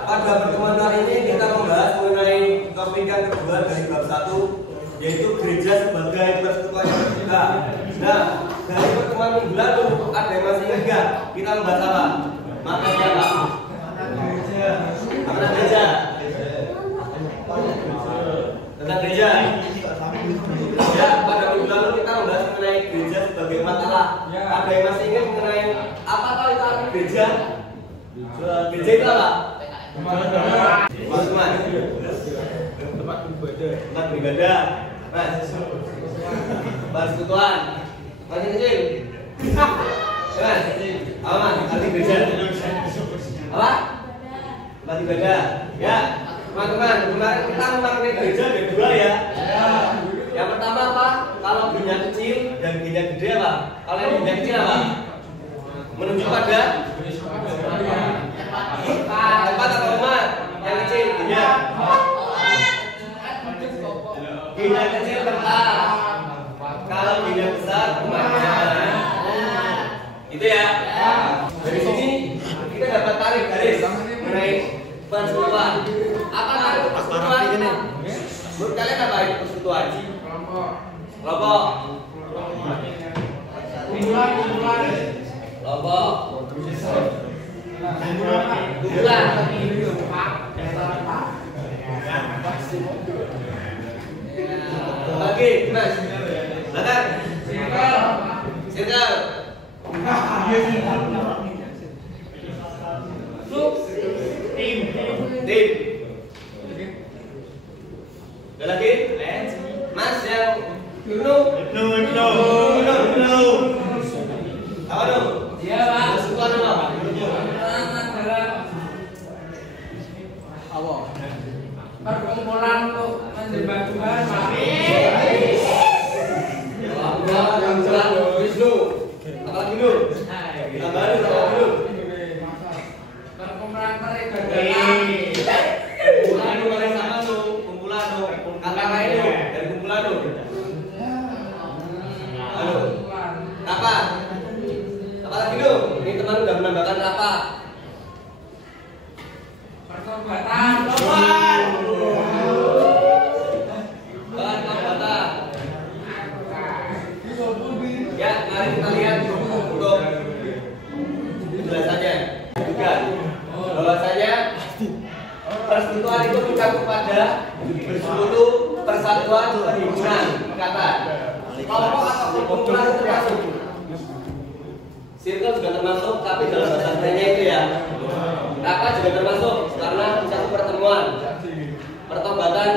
Pada pertemuan kali ini kita membahas mengenai topik yang kedua dari bab 1, yaitu gereja sebagai persekutuan yang terbuka. Nah, dari pertemuan minggu lalu ada yang masih ingat kita membahas apa? Maknanya apa? Makna gereja. Tentang gereja. Ya, pada minggu lalu kita membahas mengenai gereja sebagai umat Allah. Ada yang masih ingat mengenai apa itu arti gereja? Gereja itu apa? Tempat beribadah, mas, persekutuan, masih kecil, mas, apa mas? Arti gereja, apa? Tempat ibadah, ya, teman-teman. Kemarin kita mengenai gereja ada dua ya. Yang pertama apa? Kalau G-nya kecil dan G-nya gede apa? Kalau yang G-nya kecil apa? Menuju pada tempat atau rumah yang kecil, G-nya. G-nya kecil tempat. Kalau G-nya besar rumahnya. Gitu ya. Dari sini kita dapat tarik garis mengenai persekutuan. Apa tarik persekutuan? Menurut kalian apa itu persekutuan? Kelompok. Kelompok. Kumpulan. Bagi, mas. Belakang. Circle. Tim. Ada lagi? Mas yang Ibnu. Apa dong? Iya, Pak. Persekutuan apa? Allah. Perkumpulan untuk menyembah Tuhan, Pak. Perkumpulan Wisnu. Apalagi dulu? Tambahan dulu. Perkumpulan peribadatan. Kumpulan itu paling sama tuh. Kumpulan tuh. Kata lain tuh. Dari kumpulan tuh. Halo. Apa? Apalagi dulu? Ini teman udah menambahkan apa? Pertobatan. Ya, mari kita lihat untuk penjelasannya juga bahwasanya persekutuan itu bukan kepada bersekutu, persatuan, perhimpunan kata kelompok atau kumpulan itu termasuk. Circle juga termasuk, tapi dalam bahasa lainnya itu ya. Apa juga termasuk karena satu pertemuan. Pertobatan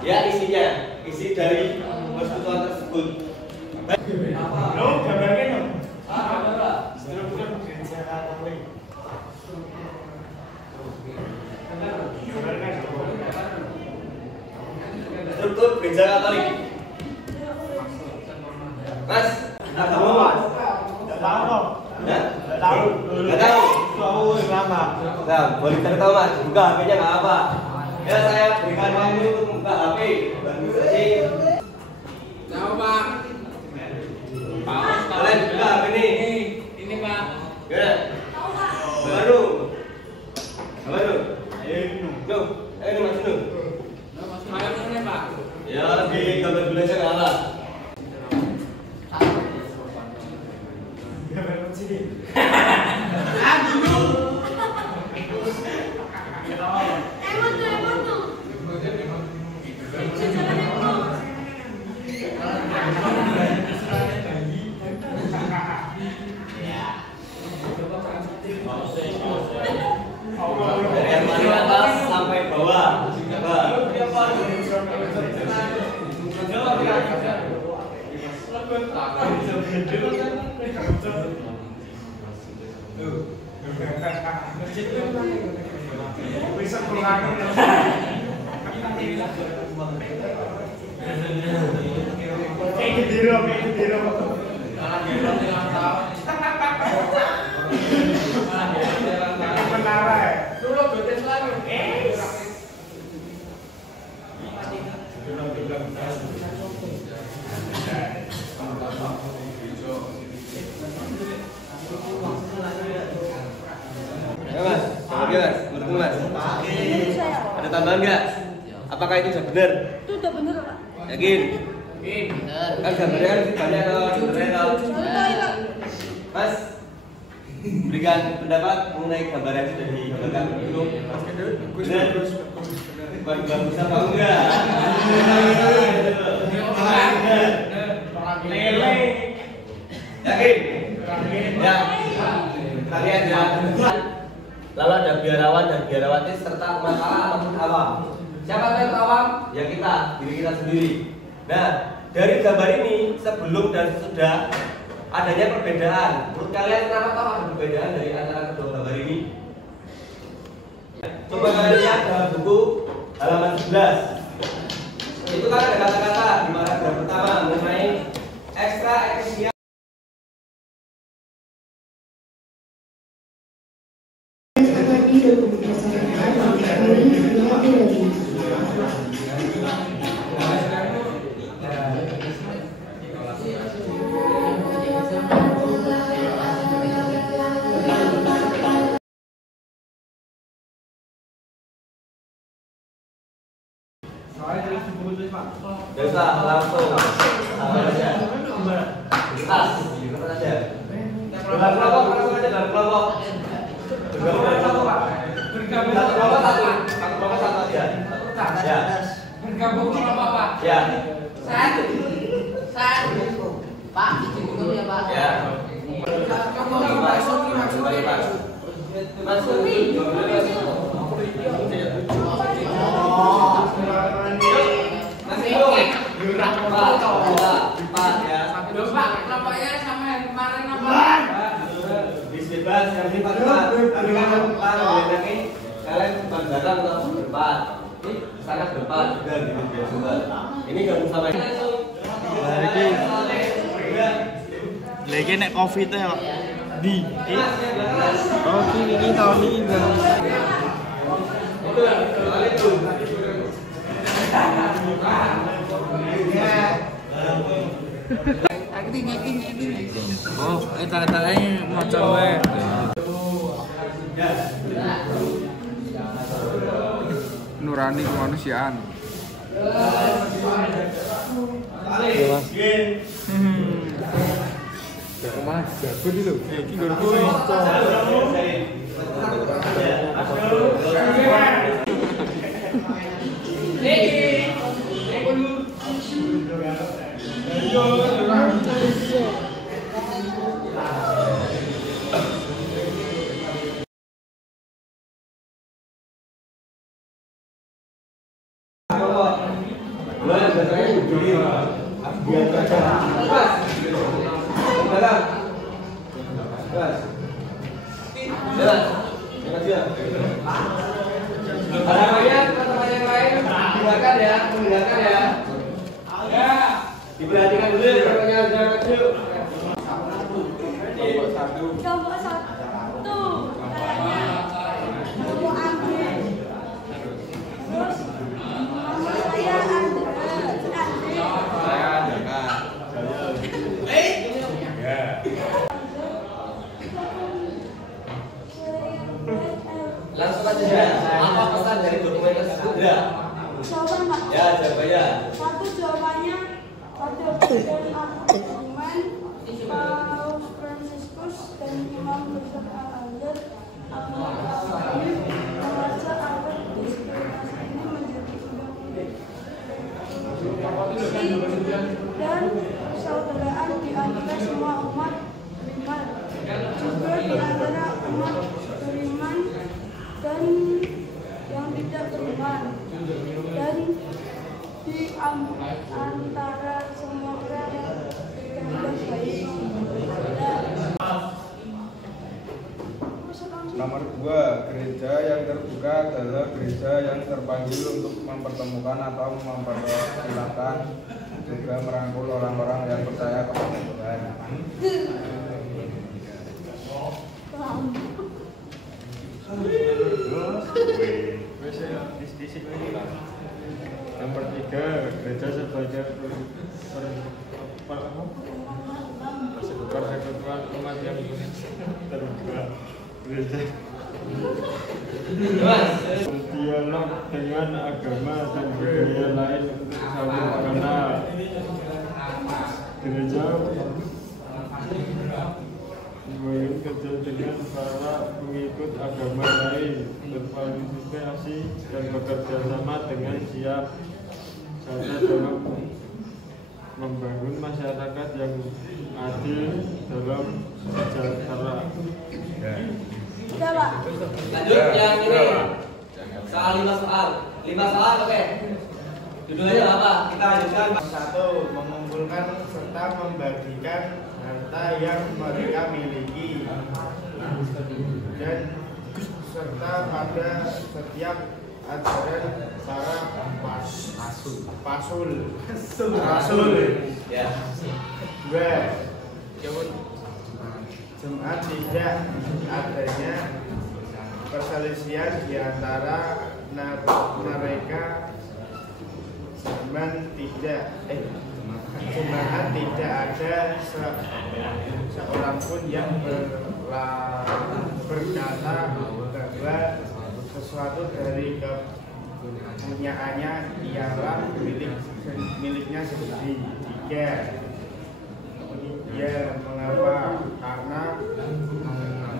ya isinya, isi dari persekutuan tersebut. Struktur gereja Katolik. Mas, nggak tahu mas? Nggak tahu dong. Nggak tahu. Nggak tahu. Tahu kenapa? Nah, boleh cari tahu mas. Buka HP-nya nggak apa. Ya saya berikan waktu untuk buka HP. Bantu searching. Tahu pak? Kalian buka HP ini. Ini pak. Gimana? Tahu pak. Baru. Baru. Ayo, ayo mas Nuh. Pak. Ya lebih gambar belajar Allah. Dari yang paling atas sampai bawah. Ya mas, coba mas, menurutmu mas? enggak? Apakah itu sudah benar? Itu udah bener, Pak. Yakin? Bener. Kan gambarnya kan banyak kalau benar. Mas, berikan pendapat mengenai gambar yang sudah digambarkan belum? Benar? Bagus apa enggak? Yakin? Ya. Kalian ya. Lalu ada biarawan dan biarawati serta masalah ataupun awam. Siapa yang awam? Ya kita, diri kita sendiri. Nah, dari gambar ini sebelum dan sesudah adanya perbedaan. Menurut kalian kenapa tahu ada perbedaan dari antara kedua gambar ini? Coba kalian lihat dalam buku halaman 11. Itu kan ada kata-kata di paragraf pertama mengenai ekstra efisien. Dosa langsung apa aja? Tas, apa aja? Dalam kelompok, apa aja dalam kelompok? Bergabung kelompok Pak. Bergabung kelompok satu aja. Ya. Bergabung kelompok Pak. Ya. Satu. Pak, itu ya Pak. Ya. Kelompoknya sama yang kemarin apa? Bebas yang di depan. Tapi kan kalian bareng atau berempat. Ini sana berempat juga gitu biasa. Ini gabung sama lagi nek covid ya di oh ini tahun ini oh tanda-tandanya mau coba nurani kemanusiaan. Mas, jago di lo. Iki nggonku. Diperhatikan dulu pertanyaan jarak kecil. Kelompok satu. Kelompok Andre. Terus nama saya Langsung aja. Apa pesan dari dokumen tersebut? Jawaban Pak. Ya, jawabannya. Satu jawabannya pada dan argumen Paus Fransiskus dan Imam Besar Al-Azhar Al-Habib mengajak agar diskriminasi ini menjadi undang-undang dan persaudaraan di antara semua umat beriman, juga di antara umat beriman dan yang tidak beriman, dan di antara semua orang yang baik. Nomor 2, gereja yang terbuka adalah gereja yang terpanggil untuk mempertemukan atau mempersilahkan juga merangkul orang-orang yang percaya kepada Tuhan. Nomor 3, gereja sebagai persekutuan umat yang terbuka. Gereja dialog dengan perbedaan agama dan budaya lain untuk saling mengenal. Gereja membangun kerja dengan para pengikut agama lain, berpartisipasi dan bekerja sama dengan siap serta dalam membangun masyarakat yang adil dalam sejahtera. Sudah, Pak. Lanjut yang ini. Soal 5 soal. 5 soal oke. Judulnya apa? Kita lanjutkan. 1. Mengumpulkan serta membagikan harta yang mereka miliki dan serta pada setiap ajaran para rasul. Ya. 2. Jumat tidak adanya perselisihan di antara mereka. Jumat tidak ada seorang pun yang berkata bahwa sesuatu dari kepunyaannya ialah miliknya sendiri. 3. Ya, mengapa? Karena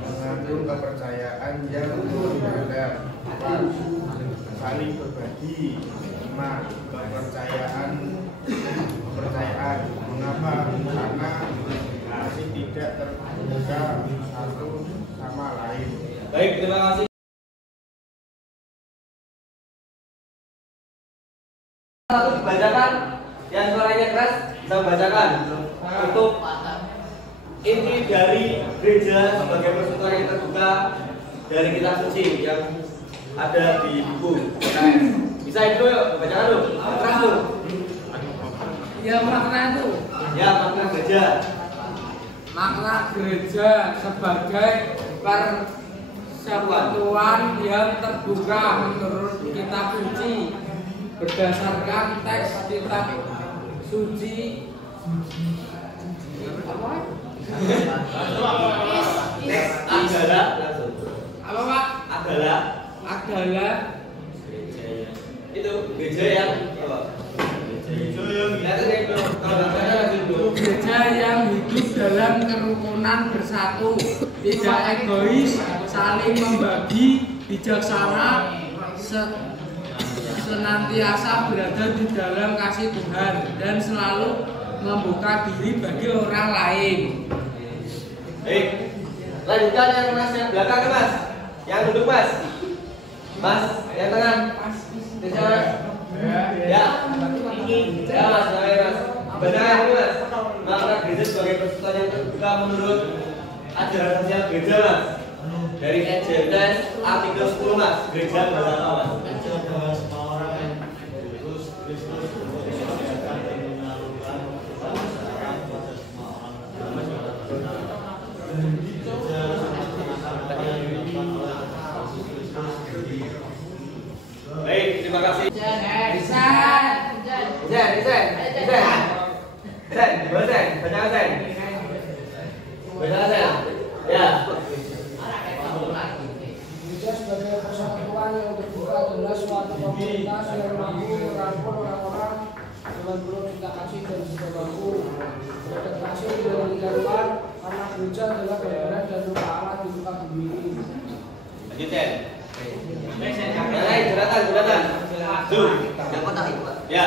mengandung kepercayaan yang berbeda. 4. Saling berbagi. 5. Kepercayaan. Mengapa? Karena masih tidak terbuka satu sama lain. Baik, terima kasih. Satu dibacakan, yang suaranya keras bisa membacakan untuk inti dari gereja sebagai persekutuan yang terbuka dari kitab suci yang ada di buku. Bisa itu yuk, bacakan dulu, keras dulu. Ya makna itu. Ya, makna gereja. Makna gereja sebagai persekutuan yang terbuka menurut kitab suci berdasarkan teks kitab suci. Adalah langsung. Apa Pak? Adalah itu gereja yang apa? Gereja yang hidup dalam kerukunan bersatu, tidak egois, saling membagi, bijaksana, senantiasa berada di dalam kasih Tuhan dan selalu membuka diri bagi orang lain. Baik, lanjutkan yang mas yang belakang mas, yang duduk mas, yang tengah, ya, mas, benar ini mas, makna gereja sebagai persekutuan yang terbuka menurut ajaran sosial gereja mas, dari Ejendes artikel 10 mas, gereja adalah apa mas? Baik, terima kasih. Ya. Gereja sebagai persekutuan yang terbuka adalah suatu komunitas yang mampu merangkul orang-orang dengan penuh cinta kasih dan juga mampu beradaptasi dengan lingkungan, karena gereja adalah gambaran dan rupa Allah di muka bumi ini. Lanjutkan. Juratan. Ya.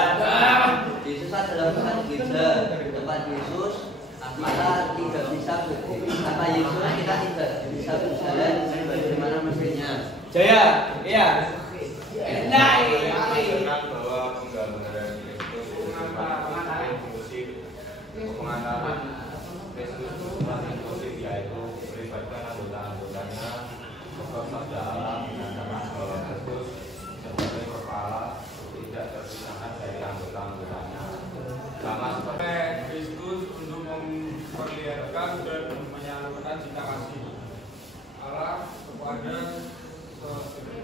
Yesus adalah Tuhan gereja. Tempat Yesus maka tidak bisa tanpa Yesus kita tidak bisa berjalan sebagaimana mestinya. Jaya, iya. Bahwa penggambaran Kristus inklusif, pengantaran Kristus inklusif yaitu melibatkan anggota-anggotanya, sabda Allah menyatakan bahwa Kristus sebagai kepala tidak terpisahkan dari anggota-anggotanya. Sama seperti Kristus untuk memperlihatkan dan menyalurkan cinta kasih Allah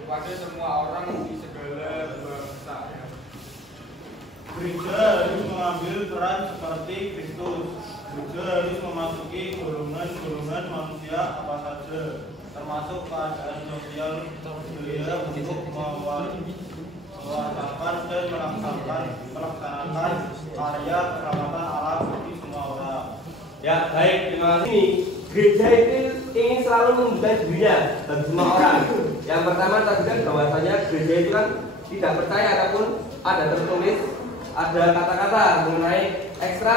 kepada semua orang di segala bangsa. Gereja harus mengambil peran seperti Kristus. Gereja harus memasuki golongan-golongan manusia apa saja, termasuk keadaan sosial budaya untuk mewadakan dan melaksanakan karya keselamatan alam bagi semua orang. Ya, baik, terima kasih. Gereja itu ingin selalu membuka dirinya bagi semua orang. Yang pertama tadi kan bahwasanya gereja itu kan tidak percaya ataupun ada tertulis ada kata-kata mengenai ekstra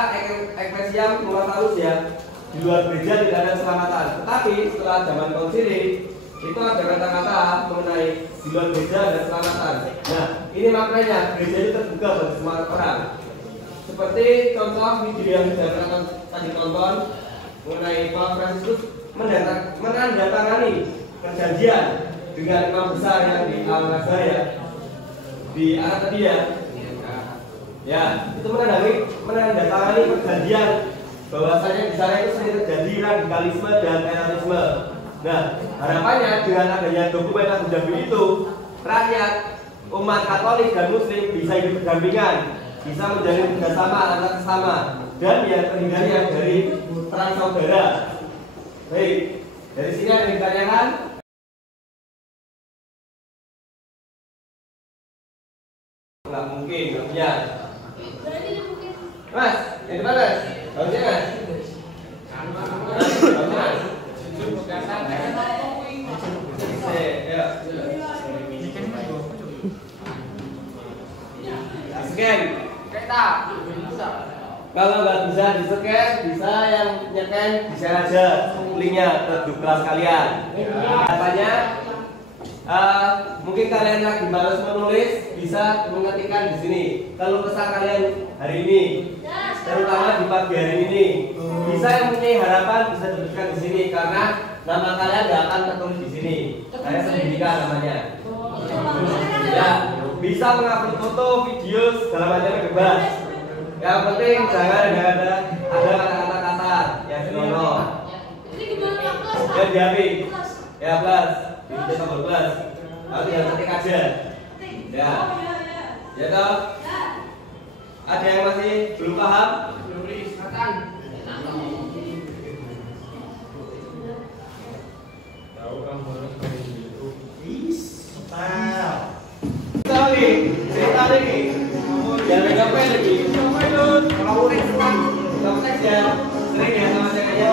ecclesiam pluralus ya, di luar gereja tidak ada keselamatan. Tetapi setelah zaman konsili itu ada kata-kata mengenai di luar gereja ada keselamatan. Nah, ini maknanya gereja itu terbuka bagi semua orang. Seperti contoh video yang sudah pernah tadi tonton mengenai Paus Fransiskus menandatangani perjanjian dengan imam besar yang di Al-Azhar ya, di Arab tadi ya. Ya, itu menandatangani perjanjian bahwasanya di sana itu sering terjadi radikalisme dan terorisme. Nah, harapannya dengan adanya dokumen Abu Dhabi itu, rakyat, umat Katolik dan Muslim bisa hidup berdampingan, bisa menjalin kerjasama antar sesama, dan ya terhindar yang dari perang saudara. Baik, dari sini ada yang ditanyakan? Nggak mungkin, nggak punya. Mas, yang depan mas, harusnya mas. Scan. Kalau nggak bisa di scan, bisa yang nyekan di share aja linknya ke grup kelas kalian. Katanya mungkin kalian lagi balas menulis, bisa mengetikkan di sini. Kalau kesah kalian hari ini, terutama di pagi hari ini, bisa yang punya harapan bisa dituliskan di sini karena nama kalian nggak akan tertulis di sini. Saya pendidikan namanya. Ya, bisa mengupload foto, video, segala macam bebas. Yang penting jangan ada kata-kata kasar yang senonoh. Ya diapi. Ya plus. Itu tombol plus. Nanti yang ketik aja. Ya. Ya toh? Ada yang masih belum paham? Tahu kan harus kayak gitu. Cerita lagi. Jangan ngapain lagi. Kalau udah kamu teks ya, sering ya sama saya.